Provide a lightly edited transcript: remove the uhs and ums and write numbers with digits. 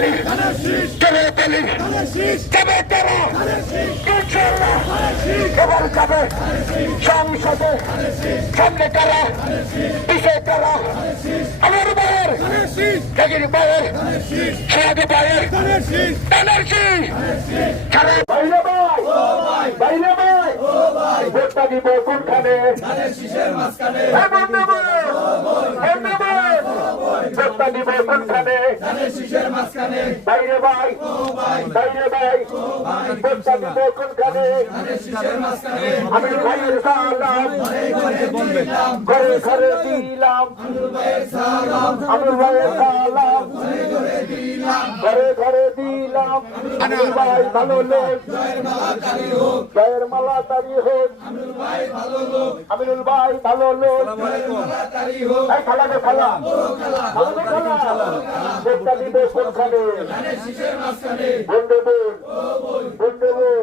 তালি জোরে তালি যাবে তারা ইনশাআল্লাহ এবার যাবে সংসদে সামনে তারা পিছিয়ে তারা আমার ভাইয়ের জাগির ভাইয়ের সোহাগী ভাইয়ের এনার্জি সারা বাইরে ভাই বাইরে ভাই ভোটটা দিব কোনখানে ভোটটা দিব কোনখানে বাইরে ভাই বাইরে ভাই ভোটটা দিব কোনখানে আমি ভাইয়ের সালাম ঘরে ঘরে দিলাম আমি ভাইয়ের সালাম ঘরে ঘরে দিলাম আমি ভাই ভালো লোক জয়ের মালা তারি হোক আমিনুল ভাই ভালো লোক খেলা গো খেলা ভোটটা দিব কোনখানে বন্ধু